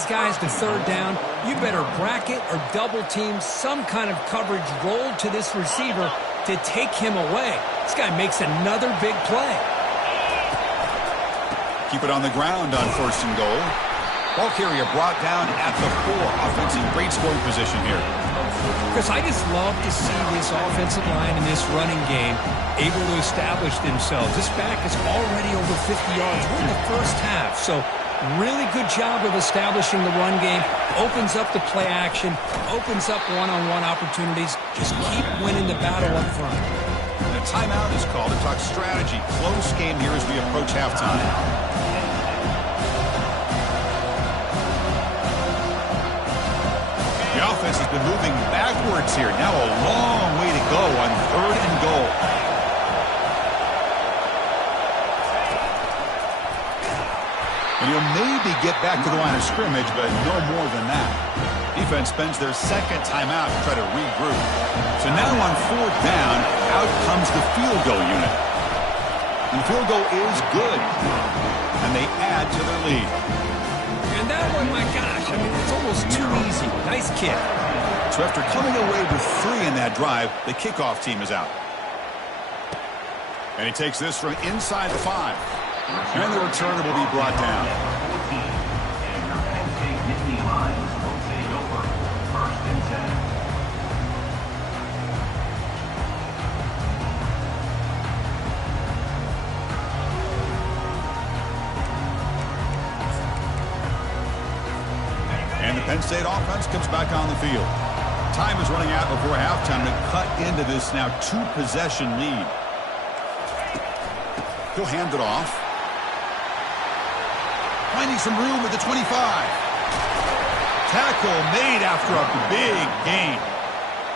these guys to third down, you better bracket or double team some kind of coverage rolled to this receiver to take him away. This guy makes another big play. Keep it on the ground on 1st and goal. Ball carrier brought down at the 4. Offense in great scoring position here. Chris, I just love to see this offensive line in this running game able to establish themselves. This back is already over 50 yards. We're in the first half, so really good job of establishing the run game. Opens up the play action, opens up one-on-one opportunities. Just keep winning the battle up front. And a timeout is called to talk strategy. Close game here as we approach halftime. The offense has been moving backwards here. Now a long way to go on 3rd and goal. And he'll maybe get back to the line of scrimmage, but no more than that. Defense spends their 2nd timeout to try to regroup. So now on 4th down, out comes the field goal unit. And the field goal is good. And they add to their lead. And that one, my gosh, I mean, it's almost too easy. Nice kick. So after coming away with 3 in that drive, the kickoff team is out. And he takes this from inside the 5. And the returner will be brought down. And the Penn State offense comes back on the field. Time is running out before halftime to cut into this now 2-possession lead. He'll hand it off. Finding some room at the 25. Tackle made after a big gain.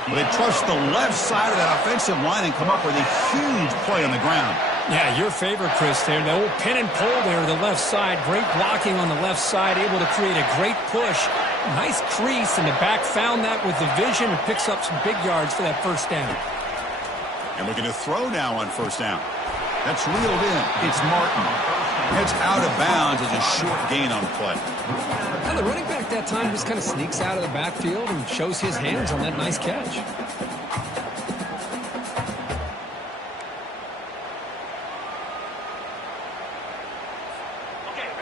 But they trust the left side of that offensive line and come up with a huge play on the ground. Yeah, your favorite, Chris, there. The old pin and pull there to the left side. Great blocking on the left side, able to create a great push. Nice crease, and the back found that with the vision and picks up some big yards for that 1st down. And looking to throw now on 1st down. That's reeled in. It's Martin. Heads out of bounds as a short gain on the play. And the running back that time just kind of sneaks out of the backfield and shows his hands on that nice catch.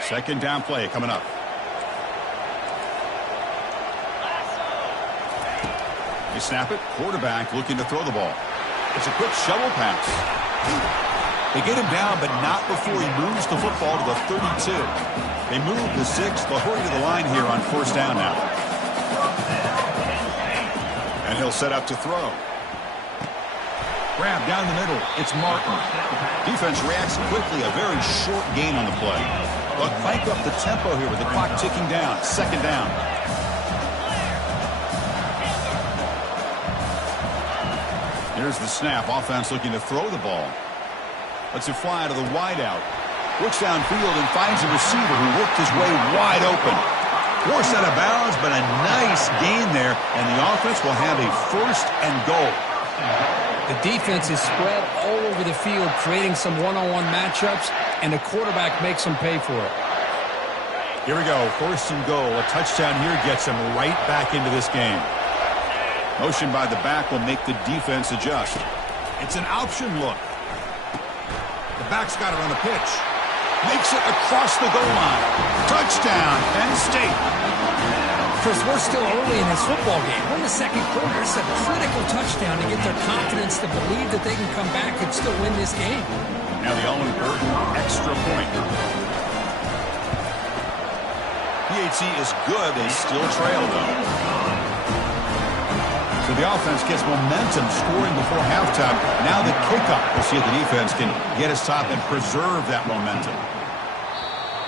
Second down play coming up. They snap it. Quarterback looking to throw the ball. It's a quick shovel pass. They get him down, but not before he moves the football to the 32. They move the 6. They'll hurry to the line here on 1st down now. And he'll set up to throw. Grab down the middle. It's Martin. Defense reacts quickly. A very short gain on the play. They'll crank up the tempo here with the clock ticking down. 2nd down. Here's the snap. Offense looking to throw the ball. Lets it fly to the wideout. Looks downfield and finds a receiver who worked his way wide open. Forced out of bounds, but a nice gain there, and the offense will have a 1st and goal. The defense is spread all over the field, creating some one-on-one matchups, and the quarterback makes them pay for it. Here we go, 1st and goal. A touchdown here gets him right back into this game. Motion by the back will make the defense adjust. It's an option look. The back's got it on the pitch. Makes it across the goal line. Touchdown, Penn State. Chris, we're still early in this football game. We're in the 2nd quarter. It's a critical touchdown to get their confidence to believe that they can come back and still win this game. Now the all-important extra point. PAT is good. They still trail, though. So the offense gets momentum scoring before halftime. Now the kickoff. We'll see if the defense can get a stop and preserve that momentum.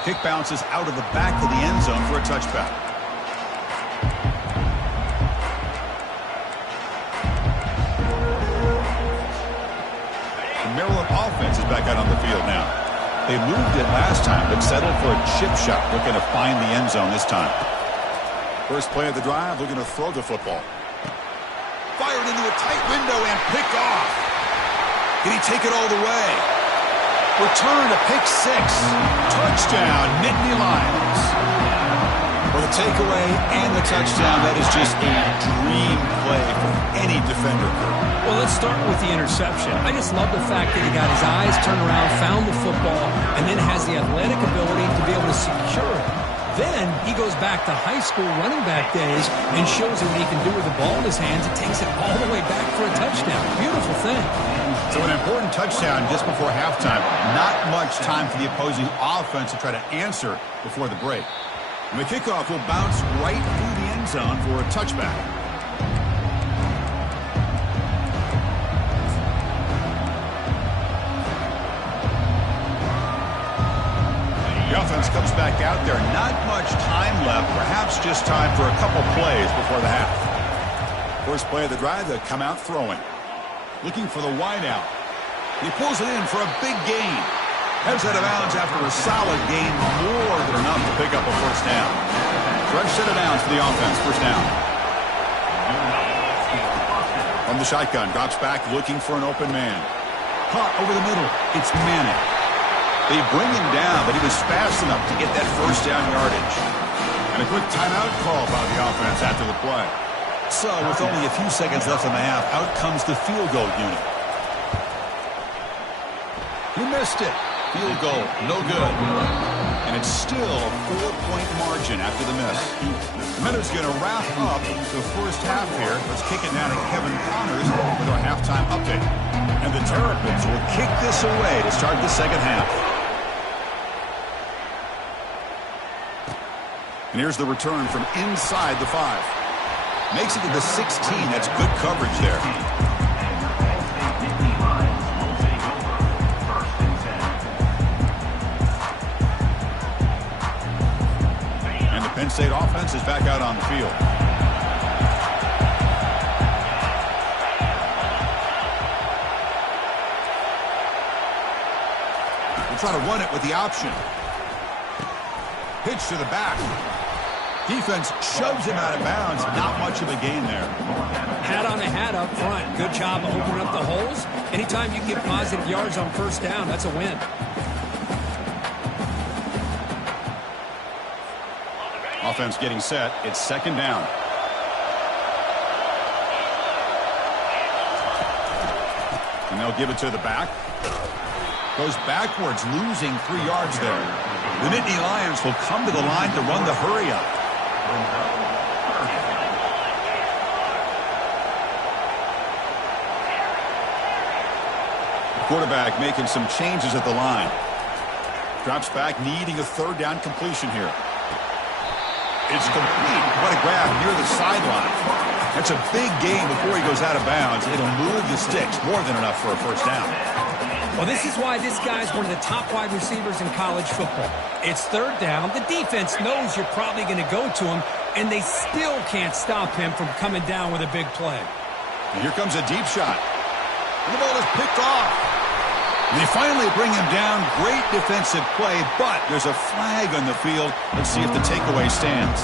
Kick bounces out of the back of the end zone for a touchback. The Maryland offense is back out on the field now. They moved it last time, but settled for a chip shot, looking to find the end zone this time. First play of the drive, looking to throw the football. Fired into a tight window and picked off. Did he take it all the way? Return to pick 6. Touchdown, Nittany Lions. Well, the takeaway and the touchdown. That is just a dream play for any defender. Well, let's start with the interception. I just love the fact that he got his eyes turned around, found the football, and then has the athletic ability to be able to secure it. Then he goes back to high school running back days and shows you what he can do with the ball in his hands. It takes it all the way back for a touchdown. Beautiful thing. So an important touchdown just before halftime. Not much time for the opposing offense to try to answer before the break. And the kickoff will bounce right through the end zone for a touchback. The offense comes back out there. Not much time left. Perhaps just time for a couple plays before the half. First play of the drive, they come out throwing. Looking for the wide out. He pulls it in for a big gain. Heads out of bounds after a solid gain, more than enough to pick up a first down. Fresh set of downs for the offense, first down. From the shotgun, drops back looking for an open man. Caught over the middle. It's Ncaa. They bring him down, but he was fast enough to get that first down yardage. And a quick timeout call by the offense after the play. So, with only a few seconds left in the half, out comes the field goal unit. He missed it. Field goal, no good. And it's still a 4-point margin after the miss. The Miners going to wrap up the first half here. Let's kick it down to Kevin Connors with our halftime update. And the Terrapins will kick this away to start the second half. And here's the return from inside the 5. Makes it to the 16. That's good coverage there. And the Penn State offense is back out on the field. We'll try to run it with the option. Pitch to the back. Defense shoves him out of bounds. Not much of a gain there. Hat on a hat up front. Good job of opening up the holes. Anytime you get positive yards on first down, that's a win. Offense getting set. It's second down. And they'll give it to the back. Goes backwards, losing 3 yards there. The Nittany Lions will come to the line to run the hurry up. Quarterback making some changes at the line. Drops back, needing a third down completion here. It's complete. What a grab near the sideline. That's a big gain before he goes out of bounds. It'll move the sticks, more than enough for a first down. Well, this is why this guy's one of the top wide receivers in college football. It's third down. The defense knows you're probably going to go to him, and they still can't stop him from coming down with a big play. And here comes a deep shot. And the ball is picked off. And they finally bring him down. Great defensive play, but there's a flag on the field. Let's see if the takeaway stands.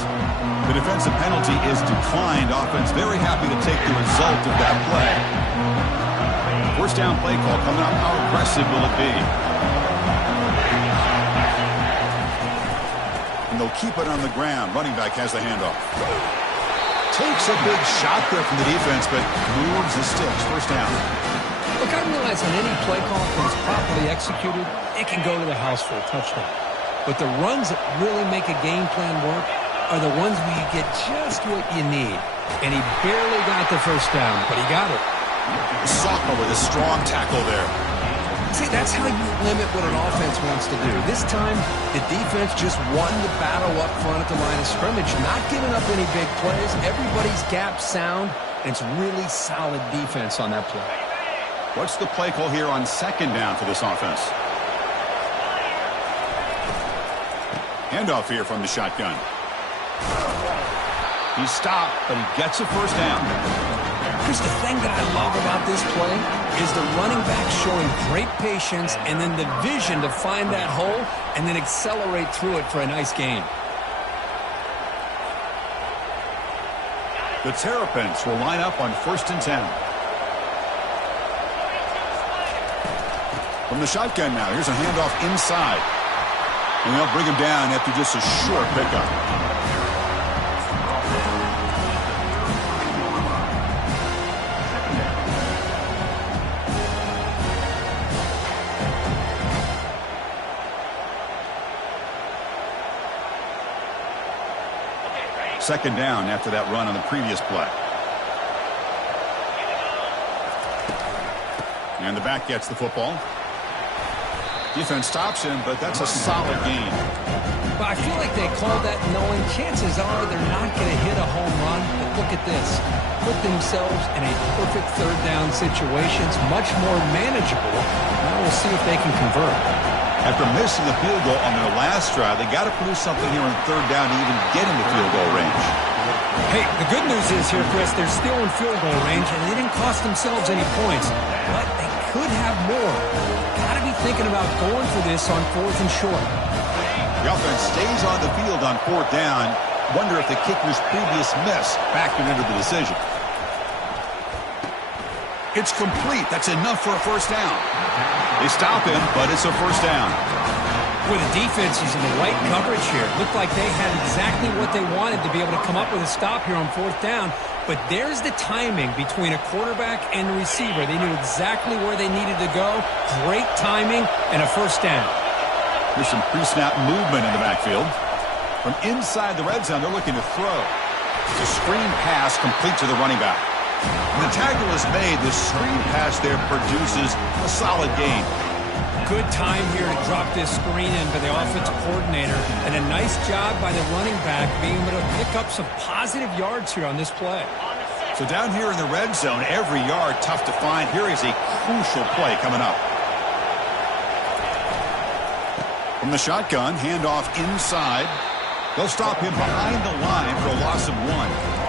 The defensive penalty is declined. Offense very happy to take the result of that play. First down play call coming up. How aggressive will it be? And they'll keep it on the ground. Running back has the handoff. Takes a big shot there from the defense, but moves the sticks. First down. Look, I realize on any play call, when it's properly executed, it can go to the house for a touchdown. But the runs that really make a game plan work are the ones where you get just what you need. And he barely got the first down, but he got it. Sophomore with a strong tackle there. See, that's how you limit what an offense wants to do. This time, the defense just won the battle up front at the line of scrimmage, not giving up any big plays. Everybody's gap sound, and it's really solid defense on that play. What's the play call here on second down for this offense? Handoff here from the shotgun. He's stopped, but he gets a first down. Here's the thing that I love about this play is the running back showing great patience and then the vision to find that hole and then accelerate through it for a nice gain. The Terrapins will line up on 1st and 10. From the shotgun now, here's a handoff inside. And they'll bring him down after just a short pickup. Second down after that run on the previous play. And the back gets the football. Defense stops him, but that's a solid gain. But I feel like they called that knowing chances are they're not going to hit a home run. But look at this. Put themselves in a perfect third down situation. It's much more manageable. Now we'll see if they can convert. After missing the field goal on their last drive, they got to produce something here on third down to even get into field goal range. Hey, the good news is here, Chris, they're still in field goal range, and they didn't cost themselves any points. But they could have more. Got to be thinking about going for this on 4th and short. The offense stays on the field on 4th down. Wonder if the kicker's previous miss factored into the decision. It's complete. That's enough for a first down. They stop him, but it's a first down. Boy, the defense is in the right coverage here. Looked like they had exactly what they wanted to be able to come up with a stop here on 4th down. But there's the timing between a quarterback and a receiver. They knew exactly where they needed to go. Great timing and a first down. There's some pre-snap movement in the backfield. From inside the red zone, they're looking to throw. It's a screen pass complete to the running back. When the tackle is made, the screen pass there produces a solid gain. Good time here to drop this screen in by the offensive coordinator. And a nice job by the running back being able to pick up some positive yards here on this play. So down here in the red zone, every yard tough to find. Here is a crucial play coming up. From the shotgun, handoff inside. They'll stop him behind the line for a loss of 1.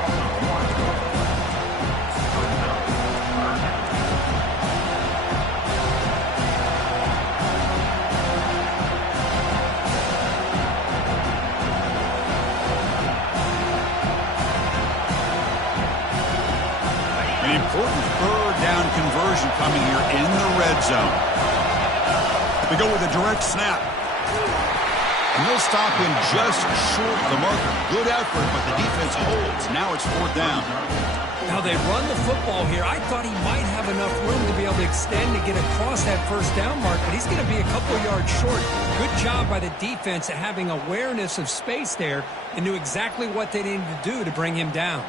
Important third down conversion coming here in the red zone. They go with a direct snap. And they'll stop him just short of the marker. Good effort, but the defense holds. Now it's 4th down. Now they run the football here. I thought he might have enough room to be able to extend and get across that first down mark, but he's going to be a couple yards short. Good job by the defense at having awareness of space there and knew exactly what they needed to do to bring him down.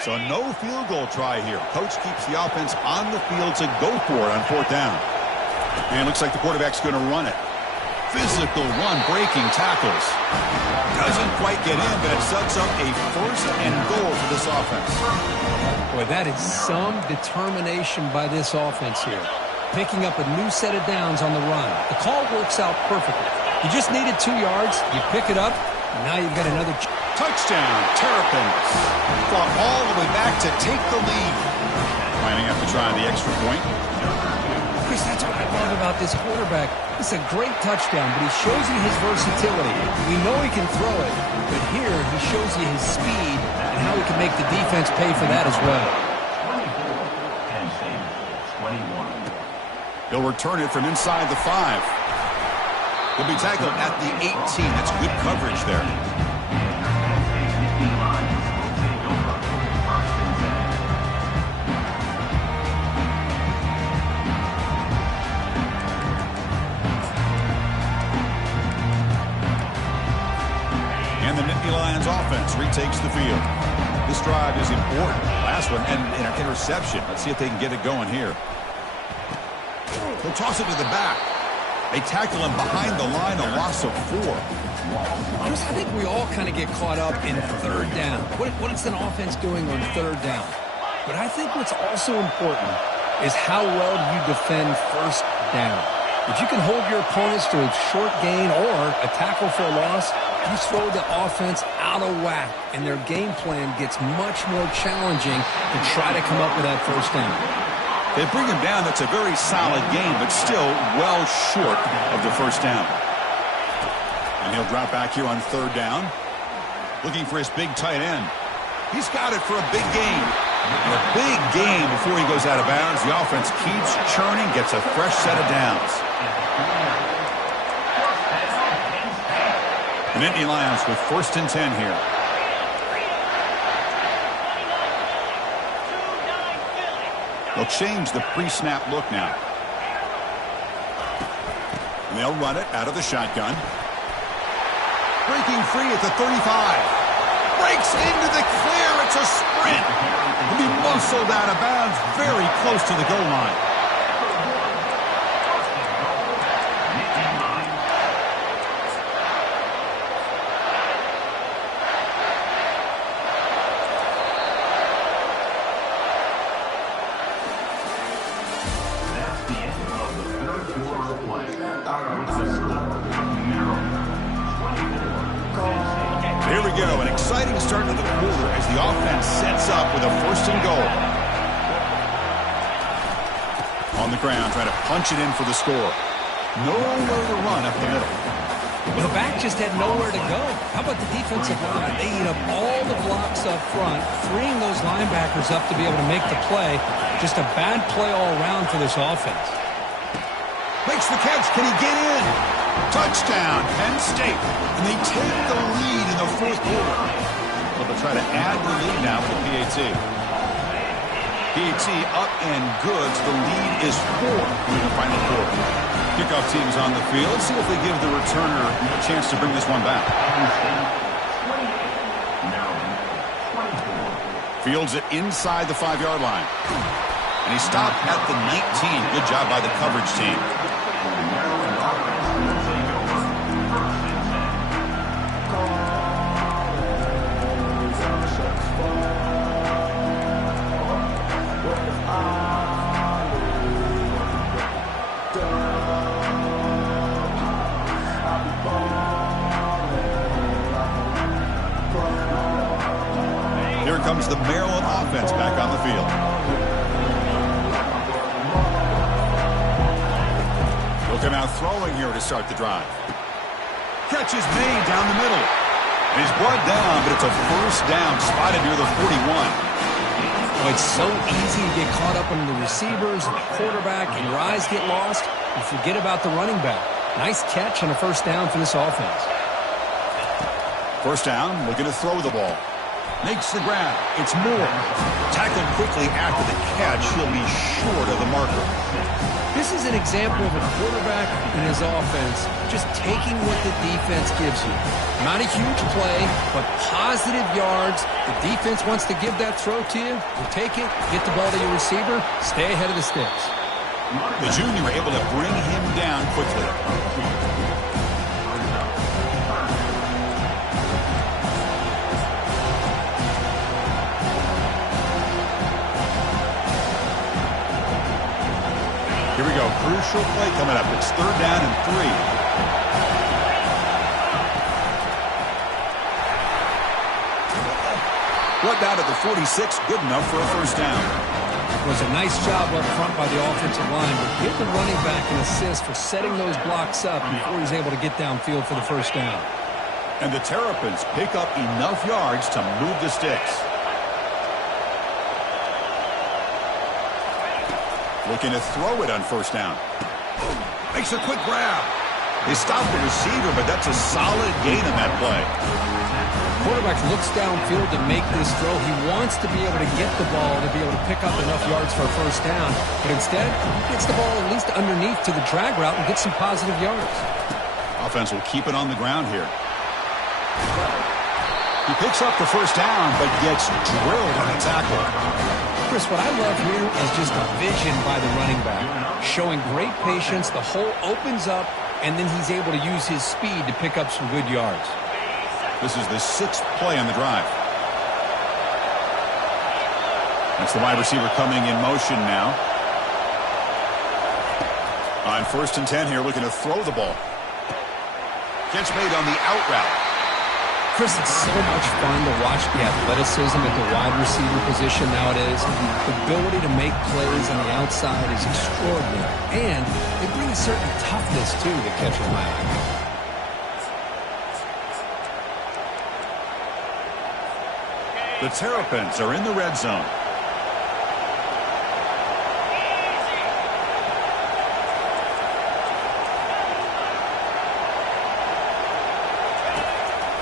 So no field goal try here. Coach keeps the offense on the field to go for it on 4th down. And looks like the quarterback's going to run it. Physical run, breaking tackles. Doesn't quite get in, but it sets up a first and goal for this offense. Boy, that is some determination by this offense here. Picking up a new set of downs on the run. The call works out perfectly. You just needed 2 yards. You pick it up. And now you've got another touchdown. Terrapins fought all the way back to take the lead. Lining up to try the extra point. Chris, that's what I love about this quarterback. It's a great touchdown, but he shows you his versatility. We know he can throw it, but here he shows you his speed and how he can make the defense pay for that as well. He'll return it from inside the 5. He'll be tackled at the 18. That's good coverage there. And the Nittany Lions offense retakes the field. This drive is important. Last one and an interception. Let's see if they can get it going here. He'll toss it to the back. They tackle him behind the line, a loss of 4. Chris, I think we all kind of get caught up in third down. What is an offense doing on third down? But I think what's also important is how well do you defend first down. If you can hold your opponents to a short gain or a tackle for a loss, you throw the offense out of whack, and their game plan gets much more challenging to try to come up with that first down. They bring him down. That's a very solid game, but still well short of the first down. And he'll drop back here on third down. Looking for his big tight end. He's got it for a big gain. And a big gain before he goes out of bounds. The offense keeps churning, gets a fresh set of downs. The Nittany Lions with 1st and 10 here. They'll change the pre-snap look now. And they'll run it out of the shotgun. Breaking free at the 35. Breaks into the clear. It's a sprint. He'll be muscled out of bounds very close to the goal line. Here we go, an exciting start to the quarter as the offense sets up with a first and goal. On the ground, trying to punch it in for the score. Nowhere to run up the middle. Well, the back just had nowhere to go. How about the defensive line? They eat up all the blocks up front, freeing those linebackers up to be able to make the play. Just a bad play all around for this offense. Makes the catch. Can he get in? Touchdown, Penn State. And they take the lead in the fourth quarter. Well, they'll try to add the lead now with the PAT. PAT up and good. The lead is 4 in the final quarter. Kickoff team is on the field. Let's see if they give the returner a chance to bring this one back. Fields it inside the 5-yard line. And he stopped at the 19. Good job by the coverage team. Here comes the Maryland offense back on the field. They'll come out throwing here to start the drive. Catch is made down the middle. And he's brought down, but it's a first down spotted near the 41. Oh, it's so easy to get caught up on the receivers and the quarterback, and your eyes get lost. You forget about the running back. Nice catch on a first down for this offense. First down, looking to throw the ball. Makes the grab. It's Moore. Tackled quickly after the catch. He'll be short of the marker. This is an example of a quarterback in his offense just taking what the defense gives you. Not a huge play, but positive yards. The defense wants to give that throw to you. You take it, get the ball to your receiver, stay ahead of the sticks. The junior able to bring him down quickly. Here we go. Crucial play coming up. It's 3rd down and 3. Brought down at the 46. Good enough for a first down. It was a nice job up front by the offensive line, but give the running back an assist for setting those blocks up before he's able to get downfield for the first down. And the Terrapins pick up enough yards to move the sticks. Looking to throw it on first down. Makes a quick grab. They stop the receiver, but that's a solid gain on that play. Quarterback looks downfield to make this throw. He wants to be able to get the ball to be able to pick up enough yards for a first down. But instead, he gets the ball at least underneath to the drag route and gets some positive yards. Offense will keep it on the ground here. He picks up the first down, but gets drilled on a tackle. Chris, what I love here is just a vision by the running back. Showing great patience, the hole opens up, and then he's able to use his speed to pick up some good yards. This is the 6th play on the drive. That's the wide receiver coming in motion now. On 1st and 10 here, looking to throw the ball. Catch made on the out route. Chris, it's so much fun to watch the athleticism at the wide receiver position nowadays. The ability to make plays on the outside is extraordinary. And they bring a certain toughness, too, that catches my eye. The Terrapins are in the red zone.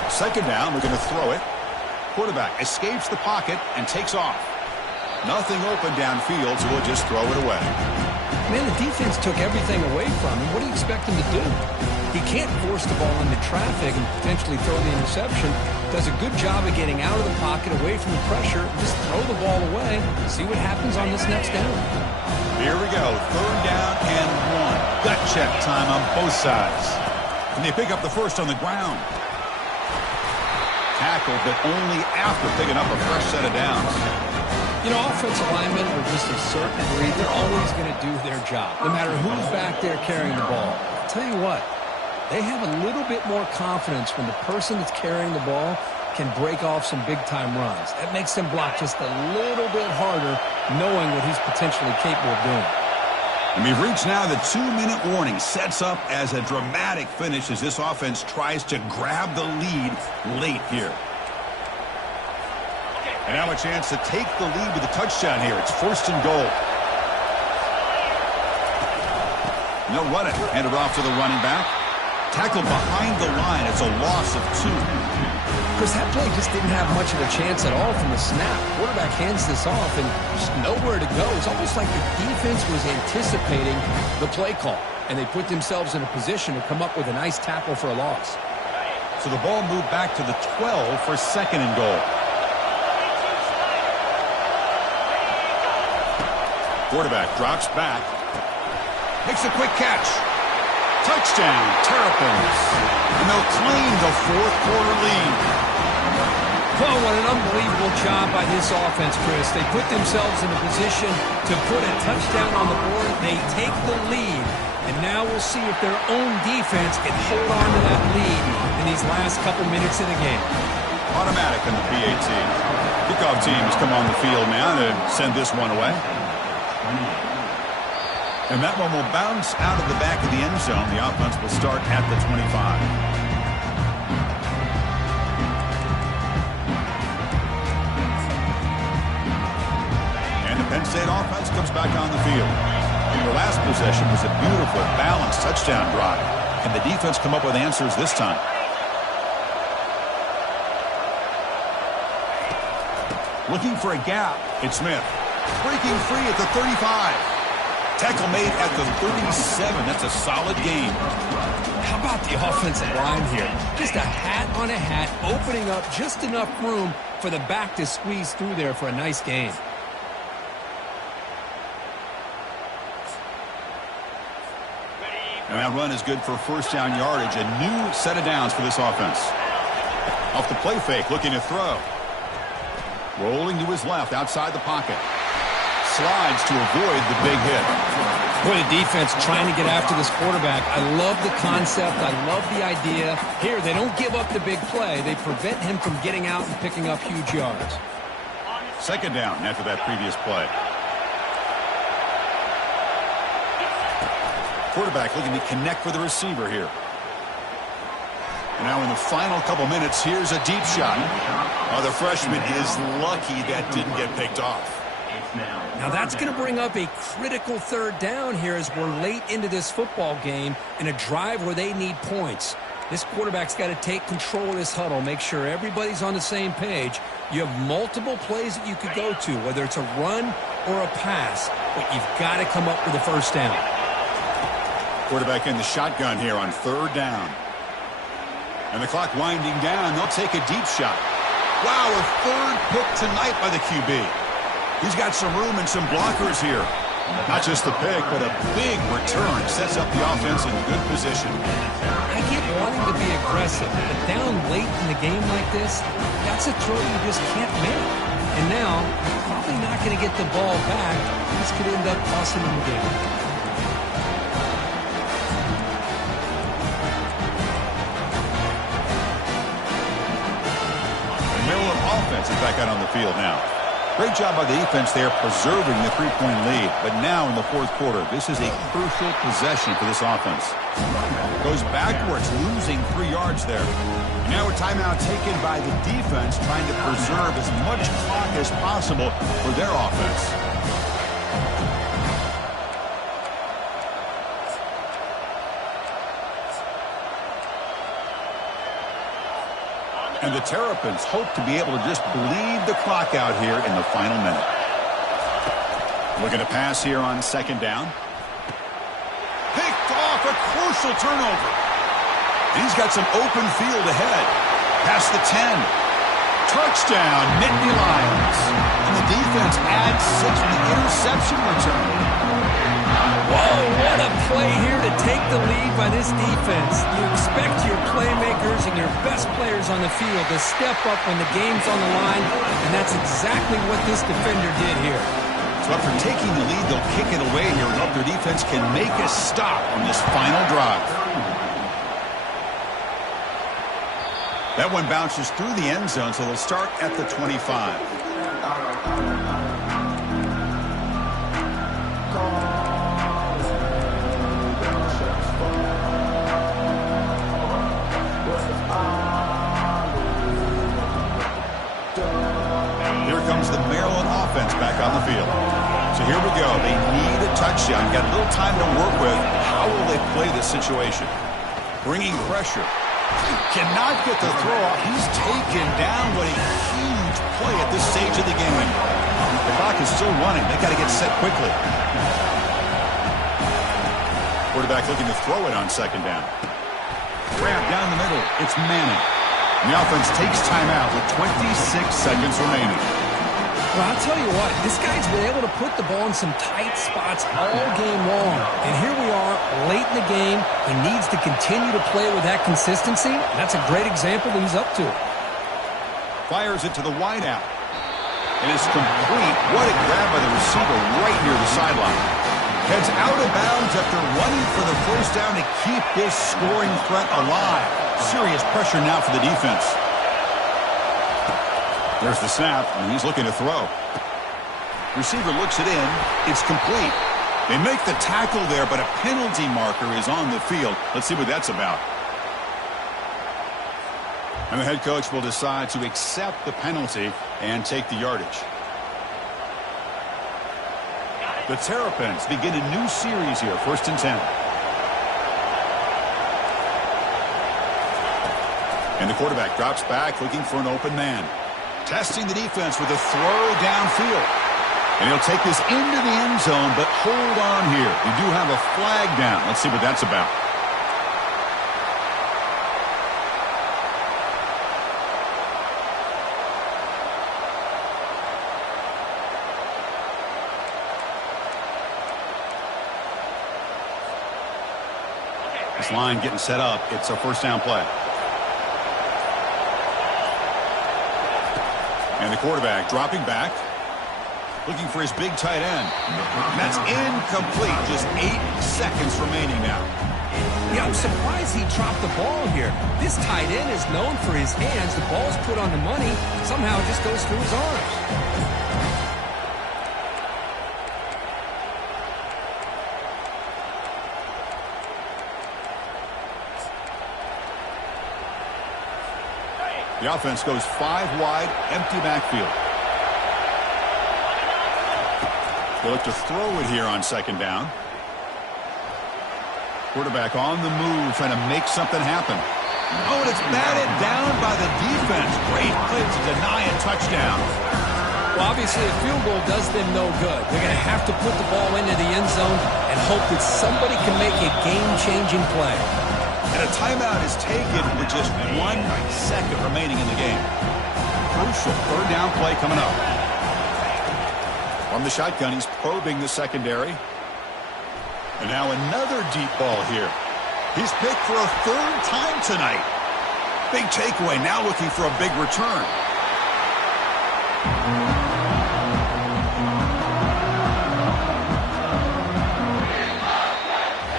Second down, looking to throw it. Quarterback escapes the pocket and takes off. Nothing open downfield, so he'll just throw it away. Man, the defense took everything away from him. What do you expect him to do? He can't force the ball into traffic and potentially throw the interception. Does a good job of getting out of the pocket, away from the pressure. Just throw the ball away. See what happens on this next down. Here we go. 3rd down and 1. Gut check time on both sides. And they pick up the first on the ground. Tackled, but only after picking up a fresh set of downs. You know, offensive linemen are just a certain breed. They're always going to do their job, no matter who's back there carrying the ball. I'll tell you what, they have a little bit more confidence when the person that's carrying the ball can break off some big-time runs. That makes them block just a little bit harder, knowing what he's potentially capable of doing. And we've reached now the 2-minute warning. Sets up as a dramatic finish as this offense tries to grab the lead late here. And now a chance to take the lead with a touchdown here. It's 1st and goal. And they'll run it. Hand it off to the running back. Tackled behind the line. It's a loss of 2. Chris, that play just didn't have much of a chance at all from the snap. Quarterback hands this off and just nowhere to go. It's almost like the defense was anticipating the play call, and they put themselves in a position to come up with a nice tackle for a loss. So the ball moved back to the 12 for 2nd and goal. Quarterback drops back. Makes a quick catch. Touchdown, Terrapins. And they'll claim the 4th quarter lead. Oh, what an unbelievable job by this offense, Chris. They put themselves in a position to put a touchdown on the board. They take the lead. And now we'll see if their own defense can hold on to that lead in these last couple minutes of the game. Automatic in the PAT. Kickoff team has come on the field now to send this one away. And that one will bounce out of the back of the end zone. The offense will start at the 25. And the Penn State offense comes back on the field. The last possession was a beautiful, balanced touchdown drive. Can the defense come up with answers this time? Looking for a gap. It's Smith. Breaking free at the 35. Tackle made at the 37. That's a solid gain. How about the offensive line here? Just a hat on a hat, opening up just enough room for the back to squeeze through there for a nice gain. And that run is good for 1st down yardage. A new set of downs for this offense. Off the play fake, looking to throw. Rolling to his left, outside the pocket. Slides to avoid the big hit. Boy, the defense trying to get after this quarterback. I love the concept. I love the idea. Here, they don't give up the big play. They prevent him from getting out and picking up huge yards. 2nd down after that previous play. Quarterback looking to connect with the receiver here. And now in the final couple minutes, here's a deep shot. Oh, the freshman is lucky that didn't get picked off. Now that's going to bring up a critical 3rd down here as we're late into this football game in a drive where they need points. This quarterback's got to take control of this huddle, make sure everybody's on the same page. You have multiple plays that you could go to, whether it's a run or a pass, but you've got to come up with a 1st down. Quarterback in the shotgun here on 3rd down. And the clock winding down. They'll take a deep shot. Wow, a 3rd pick tonight by the QB. He's got some room and some blockers here. Not just the pick, but a big return. Sets up the offense in good position. I get wanting to be aggressive, but down late in the game like this, that's a throw you just can't make. And now, you're probably not going to get the ball back. This could end up costing them the game. Maryland offense is back out on the field now. Great job by the defense there preserving the 3-point lead. But now in the 4th quarter, this is a crucial possession for this offense. Goes backwards, losing 3 yards there. And now a timeout taken by the defense, trying to preserve as much clock as possible for their offense. And the Terrapins hope to be able to just bleed the clock out here in the final minute. Looking to pass here on 2nd down. crucial turnover. And he's got some open field ahead. Past the 10. Touchdown, Nittany Lions. And the defense adds 6 with the interception return. Whoa, what a play here to take the lead by this defense. You expect your playmakers and your best players on the field to step up when the game's on the line, and that's exactly what this defender did here. So after taking the lead, they'll kick it away here and hope their defense can make a stop on this final drive. That one bounces through the end zone, so they'll start at the 25. Here comes the Maryland offense back on the field. So here we go. They need a touchdown. Got a little time to work with. How will they play this situation? Bringing pressure. Cannot get the throw off. He's taken down. What a huge play at this stage of the game. The clock is still running. They got to get set quickly. Quarterback looking to throw it on second down. Grab down the middle. It's Manning. And the offense takes timeout with 26 seconds remaining. Well, I'll tell you what, this guy's been able to put the ball in some tight spots all game long. And here we are, late in the game. He needs to continue to play with that consistency. That's a great example that he's up to. Fires it to the wideout. And it's complete. What a grab by the receiver right near the sideline. Heads out of bounds after running for the first down to keep this scoring threat alive. Serious pressure now for the defense. There's the snap, and he's looking to throw. Receiver looks it in. It's complete. They make the tackle there, but a penalty marker is on the field. Let's see what that's about. And the head coach will decide to accept the penalty and take the yardage. The Terrapins begin a new series here, 1st and 10. And the quarterback drops back, looking for an open man. Testing the defense with a throw downfield. And he'll take this into the end zone, but hold on here. We do have a flag down. Let's see what that's about. This line getting set up. It's a first down play. And the quarterback dropping back, looking for his big tight end. That's incomplete. Just 8 seconds remaining now. Yeah, I'm surprised he dropped the ball here. This tight end is known for his hands. The ball's put on the money. Somehow it just goes through his arms. The offense goes 5 wide, empty backfield. They look to throw it here on second down. Quarterback on the move, trying to make something happen. Oh, and it's batted down by the defense. Great play to deny a touchdown. Well, obviously a field goal does them no good. They're going to have to put the ball into the end zone and hope that somebody can make a game-changing play. And a timeout is taken with just 1 second remaining in the game. Crucial third down play coming up. From the shotgun, he's probing the secondary. And now another deep ball here. He's picked for a 3rd time tonight. Big takeaway, now looking for a big return.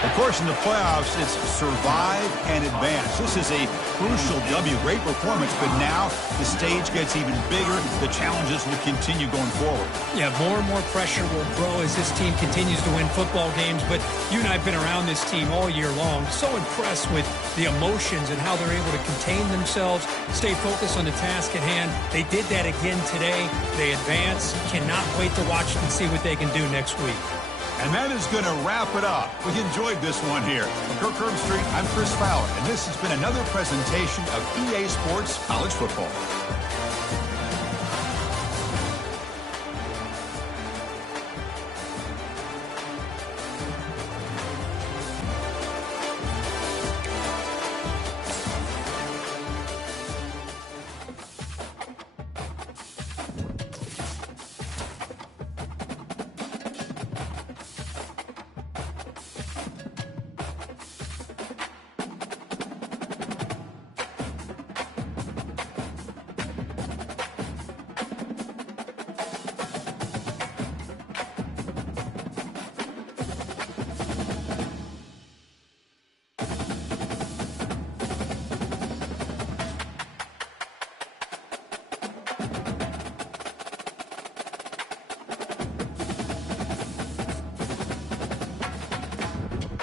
Of course, in the playoffs, it's survive and advance. This is a crucial W. Great performance, but now the stage gets even bigger. The challenges will continue going forward. Yeah, more and more pressure will grow as this team continues to win football games. But you and I have been around this team all year long. So impressed with the emotions and how they're able to contain themselves, stay focused on the task at hand. They did that again today. They advance. Cannot wait to watch and see what they can do next week. And that is going to wrap it up. We enjoyed this one here. From Kirk Street, I'm Chris Fowler, and this has been another presentation of EA Sports College Football.